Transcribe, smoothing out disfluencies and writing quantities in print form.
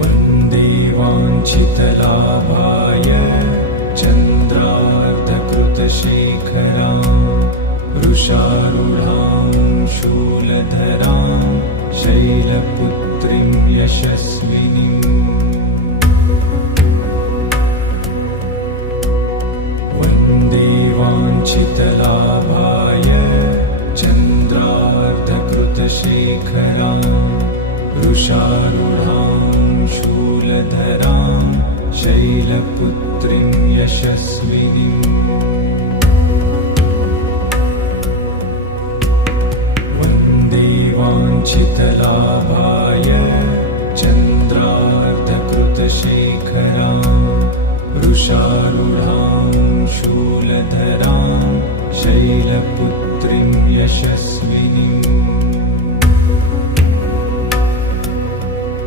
वन्दे वाञ्छितलाभाय चन्द्रार्धकृतशेखरां वृषारूढां शूलधरां शैलपुत्रीं यशस्विनीम् वन्दे वाञ्छितलाभाय चन्द्रार्धकृतशेखरां वृषारूढां शूलधरां शैलपुत्रीं यशस्विनीम् वन्दे वाञ्छितलाभाय चन्द्रार्धकृतशेखरां वृषारूढां शूलधरां शैलपुत्रीं यशस्विनीम्